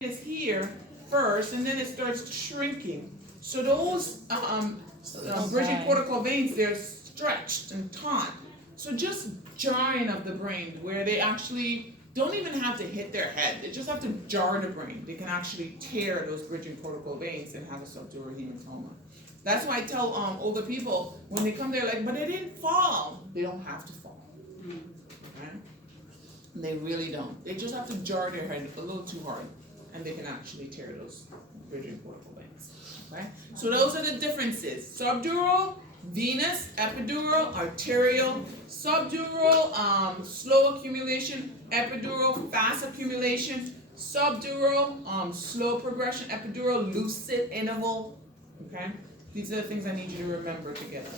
is here first, and then it starts shrinking. So those bridging cortical veins, they're stretched and taut. So just jarring of the brain, where they actually don't even have to hit their head. They just have to jar the brain. They can actually tear those bridging cortical veins and have a subdural hematoma. That's why I tell older people, when they come there, like, but they didn't fall. They don't have to fall. Okay? They really don't. They just have to jar their head a little too hard, and they can actually tear those bridging cortical veins. Okay? So those are the differences. Subdural, venous, epidural, arterial. Subdural, slow accumulation. Epidural, fast accumulation. Subdural, slow progression. Epidural, lucid interval. Okay? These are the things I need you to remember together.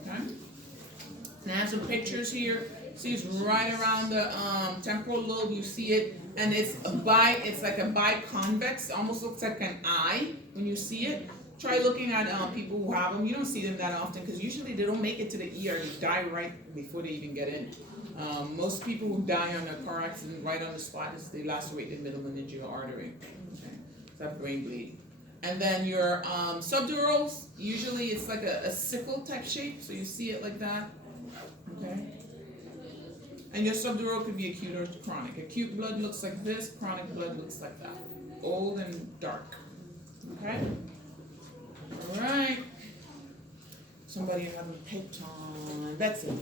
Okay? And I have some pictures here. See, it's right around the temporal lobe. You see it, and it's like a biconvex. It almost looks like an eye when you see it. Try looking at people who have them. You don't see them that often because usually they don't make it to the ER. You die right before they even get in. Most people who die on a car accident right on the spot is they lacerate the middle meningeal artery. Okay, so that brain bleed. And then your subdurals, usually it's like a sickle type shape, so you see it like that. Okay. And your subdural could be acute or chronic. Acute blood looks like this, chronic blood looks like that. Old and dark. Okay? Alright. Somebody having Patho. Betsy.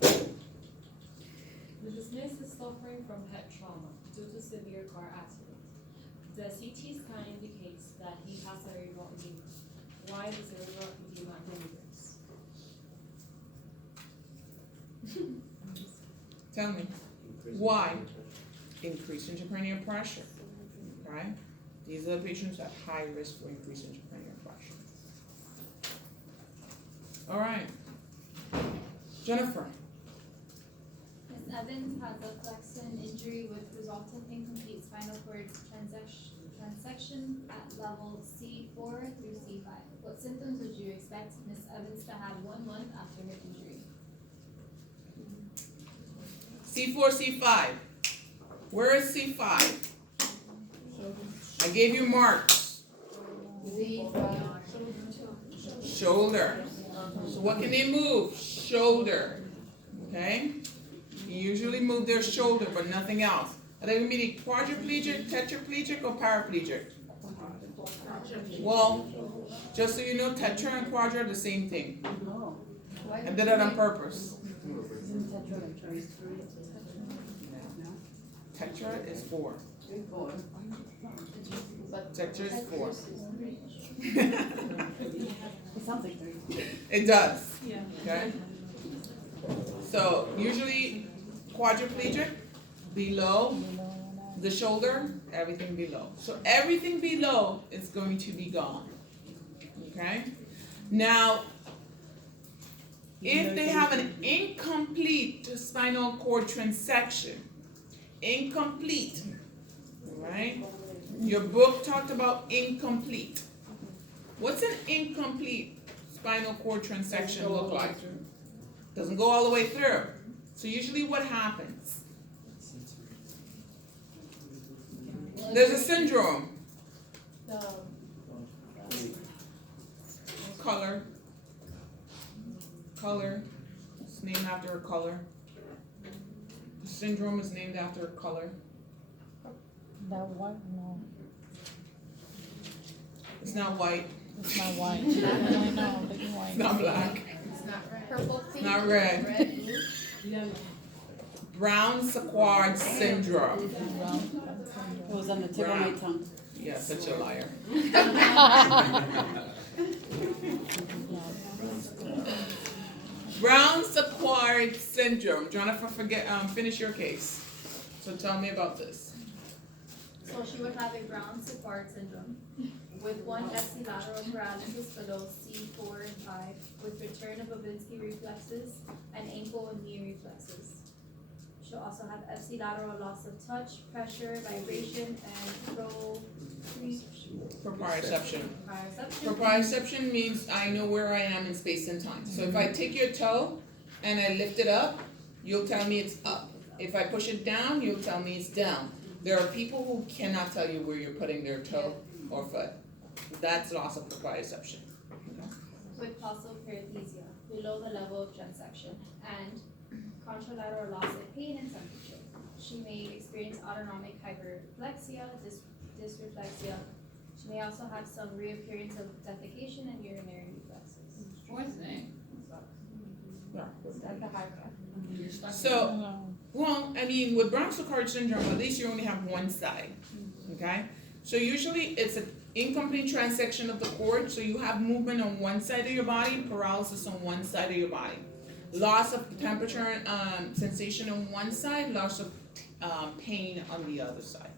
The dismissed is suffering from head trauma due to severe car accident. The CT scan indicates that he has cerebral edema. Why the cerebral edema lingers? Tell me. Why? Increase intracranial pressure. Okay? These are the patients at high risk for increased intracranial pressure. Alright. Jennifer. Ms. Evans has a flexin injury with resultant incomplete spinal cord transection at level C4 through C5. What symptoms would you expect Ms. Evans to have 1 month after her injury? C4, C5. Where is C5? I gave you marks. Shoulder. So what can they move? Shoulder. Okay? You usually move their shoulder, but nothing else. Are they going to be quadriplegic, tetraplegic, or paraplegic? Well, just so you know, tetra and quadra are the same thing. I did that on purpose. Tetra is 4. Tetra is 4. It sounds like 3. It does. Yeah. Okay? So, usually quadriplegic, below the shoulder, everything below. So, everything below is going to be gone. Okay? Now, if they have an incomplete spinal cord transection, incomplete, right? Your book talked about incomplete. What's an incomplete spinal cord transection look like? Doesn't go all the way through. So usually what happens? There's a syndrome. Color. It's named after a color. The syndrome is named after a color. That white? No, It's not white. it's not white. I know, it's white. It's not black. It's not red. Purple, It's not red. red, blue. Brown-Sequard syndrome. It was on the tip of my tongue. Yeah, such a liar. Brown-Sequard syndrome. Jennifer, finish your case. So tell me about this. So she would have a Brown-Sequard syndrome with 1 FC lateral paralysis below C4 and 5 with return of Babinski reflexes and ankle and knee reflexes. She'll also have FC lateral loss of touch, pressure, vibration, and Proprioception. proprioception. Proprioception means I know where I am in space and time. So if I take your toe and I lift it up, you'll tell me it's up. If I push it down, you'll tell me it's down. There are people who cannot tell you where you're putting their toe or foot. That's loss of proprioception. With paresthesia, below the level of transection, and contralateral loss of pain and temperature. She may experience autonomic hyperreflexia, dysreflexia. She may also have some reappearance of defecation and urinary reflexes. What's that? That's the high. So, No. well, I mean, with Brown-Séquard syndrome, at least you only have one side, okay? So usually it's an incomplete transection of the cord, so you have movement on one side of your body, paralysis on one side of your body. Loss of temperature and sensation on one side, loss of pain on the other side,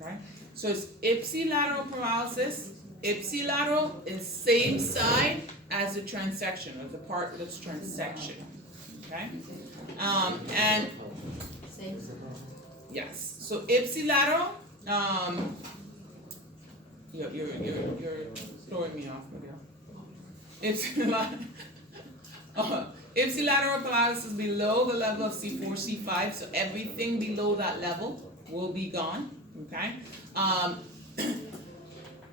okay? So it's ipsilateral paralysis. Ipsilateral is same side as the transection, or the part that's transection, okay? And yes, so ipsilateral, you're throwing me off, Miguel. Ipsilateral paralysis below the level of C4, C5, so everything below that level will be gone, okay?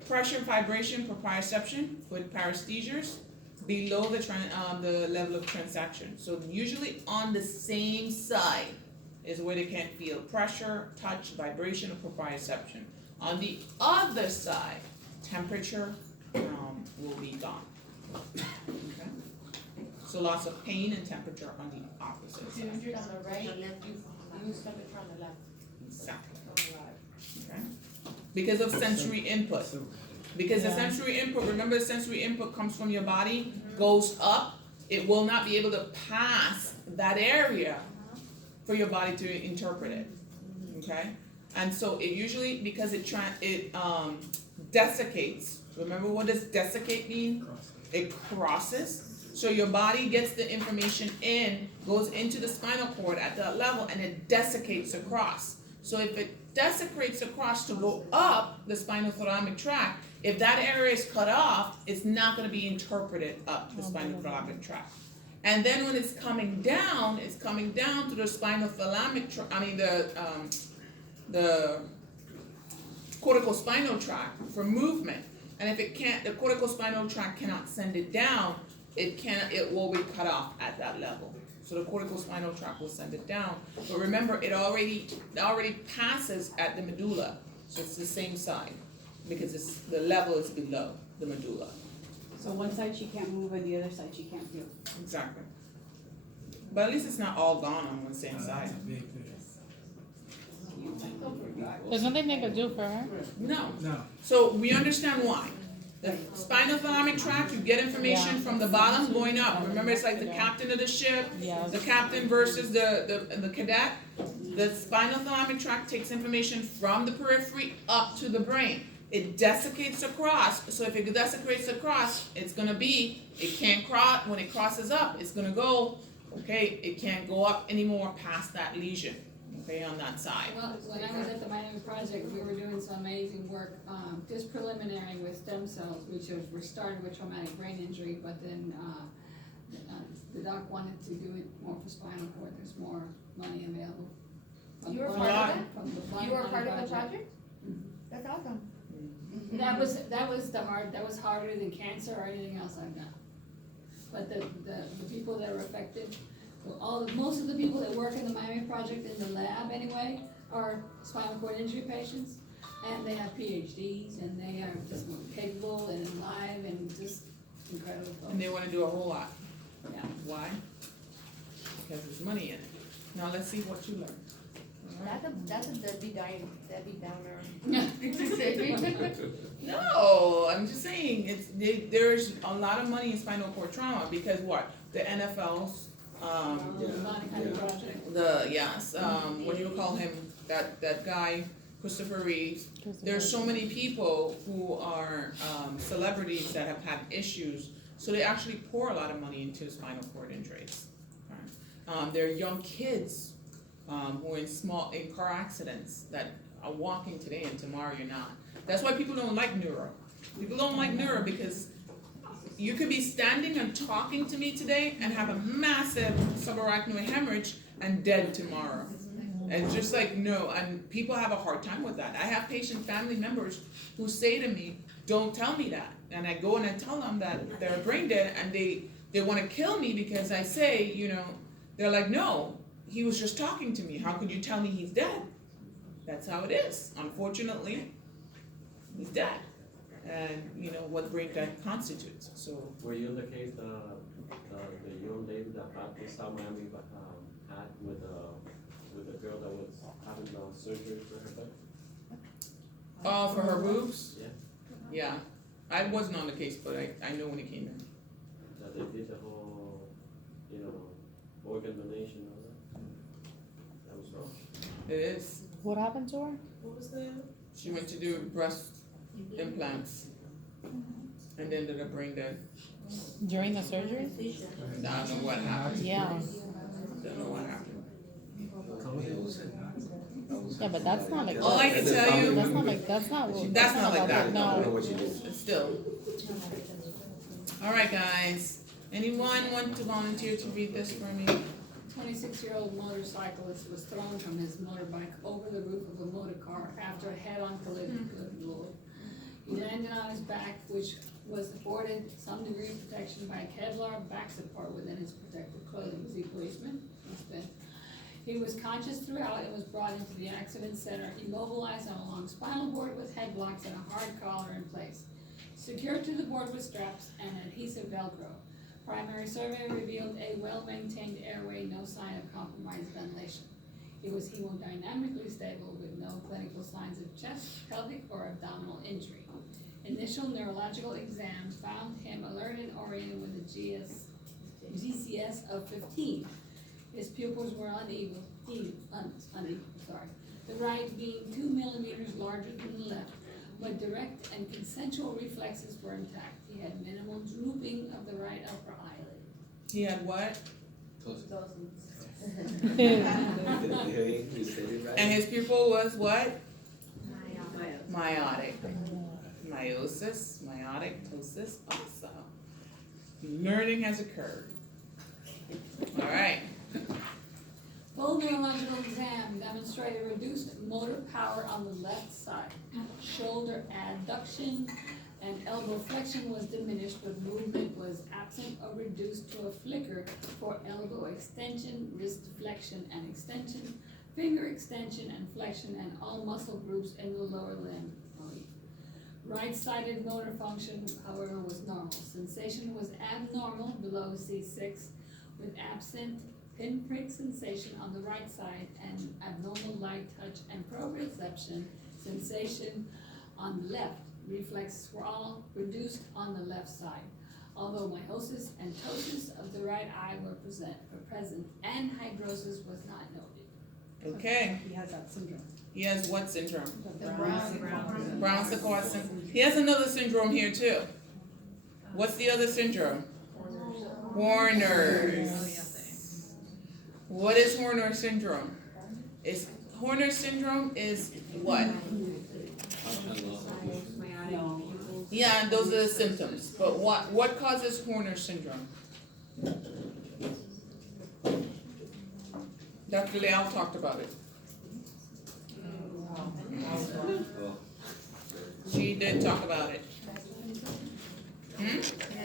Pressure, vibration, proprioception with paresthesias below the level of transaction. So usually on the same side is where they can't feel pressure, touch, vibration, or proprioception. On the other side, temperature will be gone. Okay? So loss of pain and temperature on the opposite side. On the right, you use temperature on the left. Exactly. Okay? Because of sensory input. Because the sensory input, remember the sensory input comes from your body, goes up, it will not be able to pass that area for your body to interpret it. Okay? And so it usually, because it desiccates, remember what does desiccate mean? It crosses. So your body gets the information in, goes into the spinal cord at that level, and it desiccates across. So if it desecrates across to go up the spinothalamic tract, if that area is cut off, it's not going to be interpreted up the spinothalamic tract. And then when it's coming down to the spinothalamic tract, the corticospinal tract for movement. And if it can't, the corticospinal tract cannot send it down, it will be cut off at that level. So the corticospinal tract will send it down. But remember, it already passes at the medulla, so it's the same side because the level is below the medulla. So one side she can't move and the other side she can't feel. Exactly. But at least it's not all gone on one same side. There's nothing they could do for her. No. So we understand why. The spinothalamic tract, you get information from the bottom going up. Remember, it's like the captain of the ship, the captain versus the cadet. The spinothalamic tract takes information from the periphery up to the brain. It desiccates across, so if it desiccates across, it can't cross, when it crosses up, it's gonna go, okay, it can't go up anymore past that lesion, okay, on that side. Well, when I was at the Miami project, we were doing some amazing work, just preliminary with stem cells, were started with traumatic brain injury, but then, the doc wanted to do it more for spinal cord, there's more money available. You were From part of that? from the You were Miami part of the project? That's awesome. That was harder than cancer or anything else I've done. But the people that are affected, most of the people that work in the Miami project in the lab anyway, are spinal cord injury patients. And they have PhDs and they are just capable and alive and just incredible folks. And they wanna do a whole lot. Yeah. Why? Because there's money in it. Now let's see what you learned. All right? That's a Debbie Downer. No, I'm just saying, there's a lot of money in spinal cord trauma, because what? The NFLs, what do you call him, that guy, Christopher Reeves. There's so many people who are celebrities that have had issues, so they actually pour a lot of money into spinal cord injuries. Right? There are young kids who are in car accidents that are walking today and tomorrow you're not. That's why people don't like Neuro. People don't like Neuro because you could be standing and talking to me today and have a massive subarachnoid hemorrhage and dead tomorrow. And just like, no, and people have a hard time with that. I have patient family members who say to me, don't tell me that. And I go and I tell them that they're brain dead and they wanna kill me because I say, they're like, no, he was just talking to me. How could you tell me he's dead? That's how it is. Unfortunately, he's dead. And what brain dead constitutes, so. Were you in the case, the young lady that Patho South Miami had with the girl that was having surgery for her butt? Oh, for her boobs? Yeah. Yeah. I wasn't on the case, but I know when it came in. That they did the whole, organ donation and all that. That was wrong. It is. What happened to her? What was that? She went to do breast implants. And ended up brain dead. During the surgery? I don't know what happened. Yeah. Don't know what happened. Yeah, but that's not like. All I can tell you. That's not like, that's not. That's not like about that. it, no. But still. All right, guys. Anyone want to volunteer to read this for me? 26-year-old motorcyclist was thrown from his motorbike over the roof of a motor car after a head-on collision. Good Lord. He landed on his back, which was afforded some degree of protection by a Kevlar back support within his protective clothing. Was he a policeman? Must have been. He was conscious throughout and was brought into the accident center, immobilized on a long spinal board with head blocks and a hard collar in place. Secured to the board with straps and adhesive Velcro. Primary survey revealed a well-maintained airway, no sign of compromised ventilation. He was hemodynamically stable with no clinical signs of chest, pelvic, or abdominal injury. Initial neurological exam found him alert and oriented with a GCS of 15. His pupils were uneven, the right being 2 millimeters larger than the left, but direct and consensual reflexes were intact. He had minimal drooping of the right upper eyelid. He had what? And his pupil was what? Myotic. Meiosis, myotic, ptosis, awesome. Learning has occurred. All right. Full neurological exam demonstrated reduced motor power on the left side. Shoulder adduction and elbow flexion was diminished, but movement was absent or reduced to a flicker for elbow extension, wrist flexion and extension, finger extension and flexion, and all muscle groups in the lower limb. Right-sided motor function, however, was normal. Sensation was abnormal below C6, with absent pinprick sensation on the right side and abnormal light touch and proprioception sensation on the left. Reflexes were all reduced on the left side, although meiosis and ptosis of the right eye were present, and hydrosis was not noted. Okay. He has that syndrome. He has what syndrome? The brown. Brown-Sequard syndrome. He has another syndrome here too. What's the other syndrome? Horner's. What is Horner syndrome? Horner syndrome is what? No. Yeah, those are the symptoms. But what causes Horner syndrome? Dr. Leal talked about it. She did talk about it.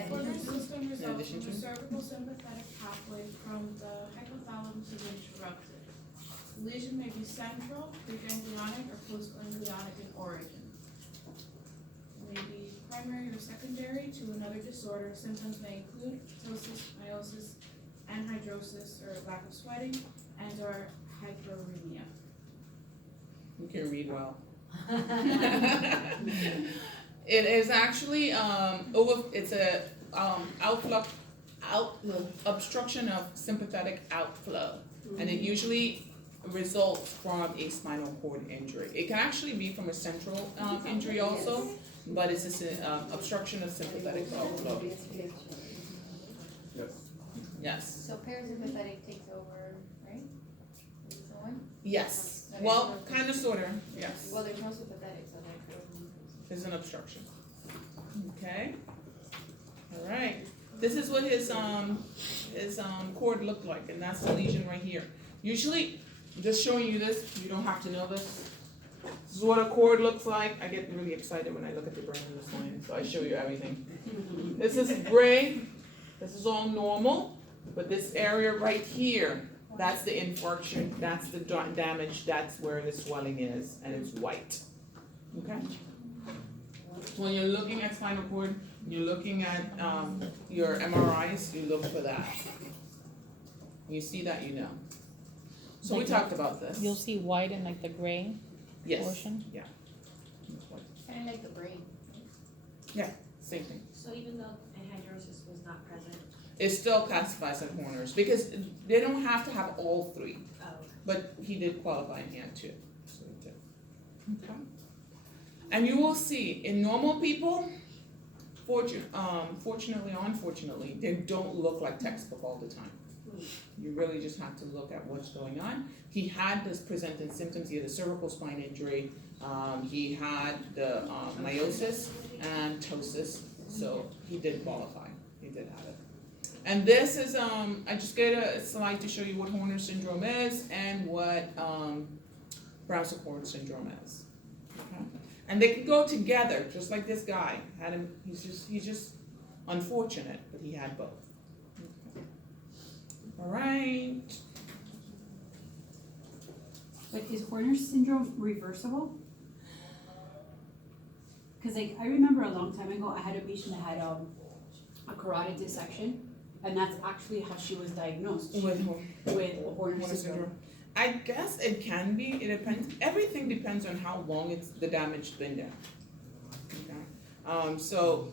Horner system results addition from to? the cervical sympathetic pathway from the hypothalamus to the interrupted. Lesion may be central, preganglionic, or postganglionic in origin. May be primary or secondary to another disorder. Symptoms may include ptosis, meiosis, anhidrosis, or lack of sweating, and or hyperemia. You can read well. It is actually obstruction of sympathetic outflow, and it usually results from a spinal cord injury. It can actually be from a central injury also, but it's an obstruction of sympathetic outflow. Yes. So parasympathetic takes over, right? Is this the one? Yes. Well, kind of, sort of. Yes. Well, there's no sympathetic, so that Is an obstruction. Okay. All right. This is what his cord looked like, and that's the lesion right here. Usually, just showing you this, you don't have to know this. This is what a cord looks like. I get really excited when I look at the brain in this line, so I show you everything. This is brain, this is all normal, but this area right here, that's the infarction, that's the damage, that's where the swelling is, and it's white. Okay? So when you're looking at spinal cord, you're looking at your MRIs, you look for that. You see that, you know. So we Like talked about this. You'll see white and like the gray Yes, portion. yeah. Kinda like the brain. Same thing. So even though anhidrosis was not present, It still classifies as Horner's because they don't have to have all three, oh, but he did qualify in hand too. So he did. Okay. And you will see in normal people, fortunately or unfortunately, they don't look like textbook all the time. You really just have to look at what's going on. He had this presenting symptoms. He had a cervical spine injury. He had the meiosis and ptosis. So he did qualify. He did have it. And this is I just get a slide to show you what Horner syndrome is and what Brown-Séquard syndrome is. Okay? And they can go together, just like this guy had him. He's just unfortunate, but he had both. All right. But is Horner syndrome reversible? Cause like, I remember a long time ago, I had a patient that had a carotid dissection, and that's actually how she was diagnosed With with Horner Horner syndrome. syndrome. I guess it can be. It depends. Everything depends on how long the damage been there. Okay. So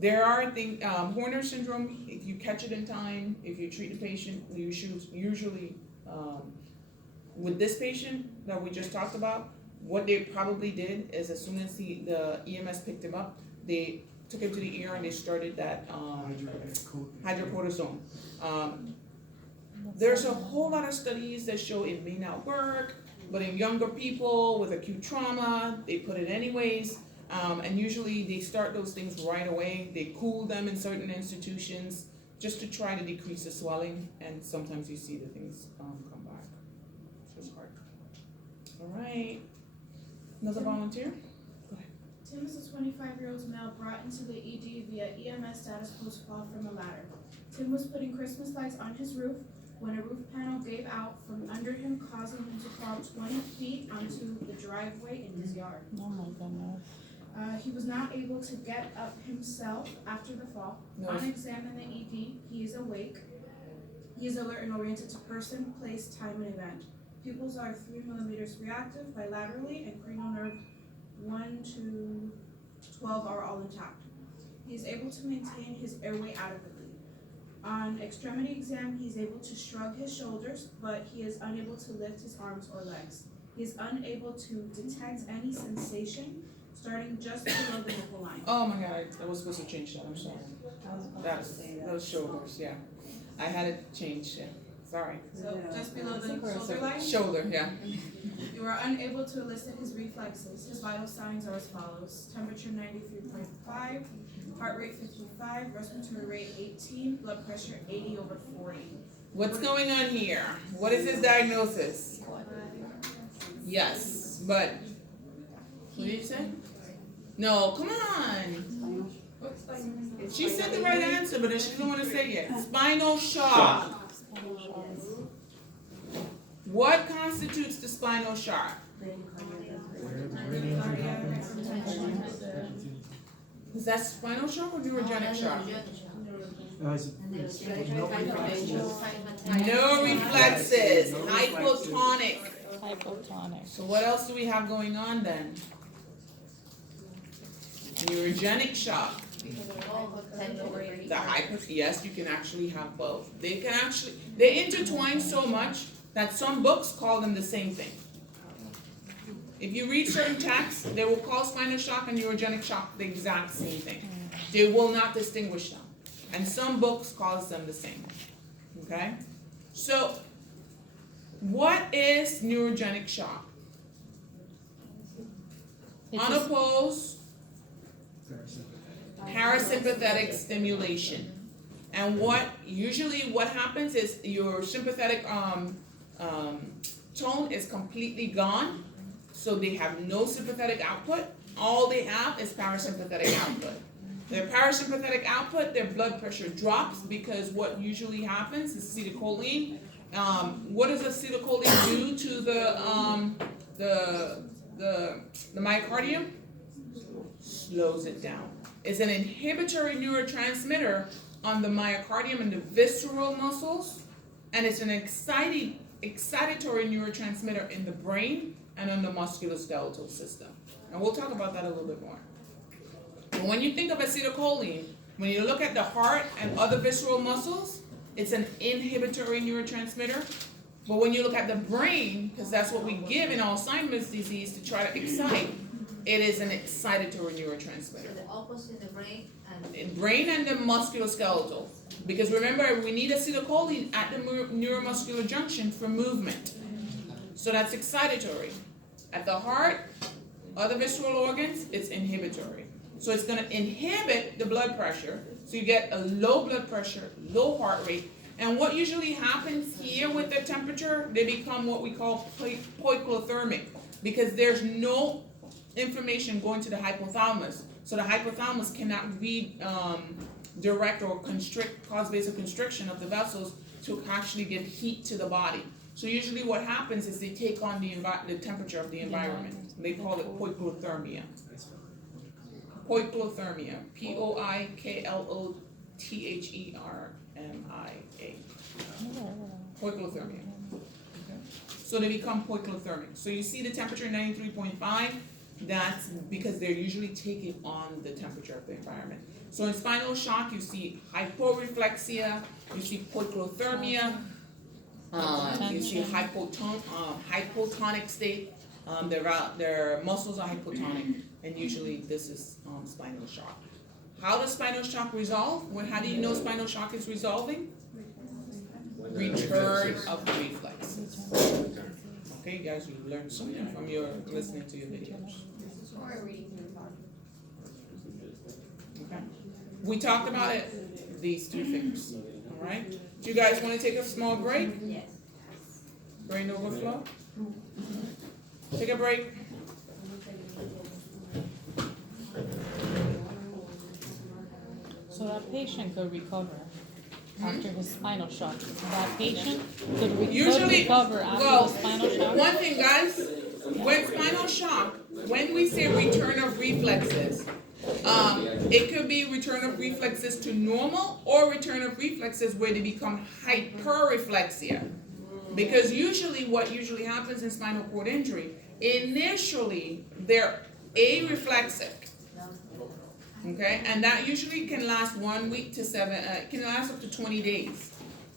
there are things. Horner syndrome. If you catch it in time, if you treat the patient, you should usually with this patient that we just talked about. What they probably did is as soon as the EMS picked him up, they took him to the ER and they started that hydrocortisone. There's a whole lot of studies that show it may not work, but in younger people with acute trauma, they put it anyways. And usually they start those things right away. They cool them in certain institutions just to try to decrease the swelling, and sometimes you see the things come back. So it's hard. All right. Another volunteer? Tim is a 25-year-old male brought into the ED via EMS status post-fall from a ladder. Tim was putting Christmas lights on his roof when a roof panel gave out from under him, causing him to fall 20 feet onto the driveway in his yard. Oh my goodness. He was not able to get up himself after the fall. No. On exam in the ED, he is awake. He is alert and oriented to person, place, time, and event. Pupils are 3 millimeters reactive bilaterally, and cranial nerve 1 to 12 are all intact. He is able to maintain his airway adequately. On extremity exam, he is able to shrug his shoulders, but he is unable to lift his arms or legs. He is unable to detect any sensation starting just below the nipple line. Oh my God, I was supposed to change that. I'm sorry. Those shoulders, yeah. I had it changed, yeah. Sorry. So just below the shoulder line, Shoulder, yeah. you are unable to elicit his reflexes. His vital signs are as follows: temperature 93.5, heart rate 55, respiratory rate 18, blood pressure 80/40. What's going on here? What is his diagnosis? Yes, but what did you say? No, come on. She said the right answer, but she doesn't want to say it. Spinal shock. What constitutes the spinal shock? Is that spinal shock or neurogenic shock? No reflexes, hypotonic. Hypotonic. So what else do we have going on then? Neurogenic shock. The yes, you can actually have both. They intertwine so much that some books call them the same thing. If you read certain texts, they will call spinal shock and neurogenic shock the exact same thing. They will not distinguish them. And some books calls them the same. Okay? So, what is neurogenic shock? Unopposed parasympathetic stimulation. And what happens is your sympathetic tone is completely gone, so they have no sympathetic output. All they have is parasympathetic output. Their parasympathetic output, their blood pressure drops because what usually happens is acetylcholine. What does acetylcholine do to the myocardium? Slows it down. It's an inhibitory neurotransmitter on the myocardium and the visceral muscles, and it's an excitatory neurotransmitter in the brain and on the musculoskeletal system. And we'll talk about that a little bit more. But when you think of acetylcholine, when you look at the heart and other visceral muscles, it's an inhibitory neurotransmitter. But when you look at the brain, because that's what we give in Alzheimer's disease to try to excite, it is an excitatory neurotransmitter. So the opposite in the brain and In brain and the musculoskeletal. Because remember, we need acetylcholine at the neuromuscular junction for movement. So that's excitatory. At the heart, other visceral organs, it's inhibitory. So it's going to inhibit the blood pressure. So you get a low blood pressure, low heart rate. And what usually happens here with the temperature, they become what we call poikilothermic. Because there's no information going to the hypothalamus. So the hypothalamus cannot redirect or constrict, cause vasoconstriction of the vessels to actually give heat to the body. So usually what happens is they take on the temperature of the environment. They call it poikilothermia. Poikilothermia. Poikilothermia. Poikilothermia. Okay. So they become poikilothermic. So you see the temperature 93.5. That's because they're usually taking on the temperature of the environment. So in spinal shock, you see hyporeflexia, you see poikilothermia, you see hypotonic state. Their muscles are hypotonic, and usually this is spinal shock. How does spinal shock resolve? How do you know spinal shock is resolving? Return of reflexes. Okay, guys, you learned something from your listening to your videos. Or reading through the body. Okay. We talked about it, these two things. All right. Do you guys want to take a small break? yes. Brain overflow. Take a break. So that patient could recover after his spinal shock. That patient could Usually, recover after well, the spinal shock. one thing, guys, when spinal shock, when we say return of reflexes, it could be return of reflexes to normal or return of reflexes where they become hyperreflexia. Because usually what usually happens in spinal cord injury, initially they're areflexic. Okay, and that usually can last 1 week to can last up to 20 days.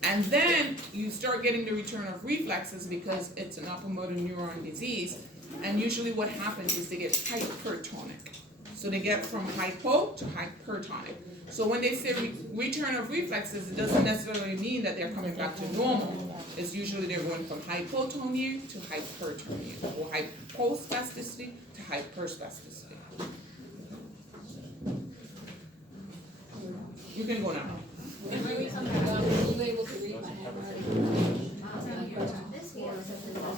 And then you start getting the return of reflexes because it's an upper motor neuron disease. And usually what happens is they get hypertonic. So they get from hypo to hypertonic. So when they say return of reflexes, it doesn't necessarily mean that they're coming back to normal. It's usually they're going from hypotonia to hypertonia, or hypospasticity to hyperspasticity. You can go now. When we come back, were you able to read my handwriting?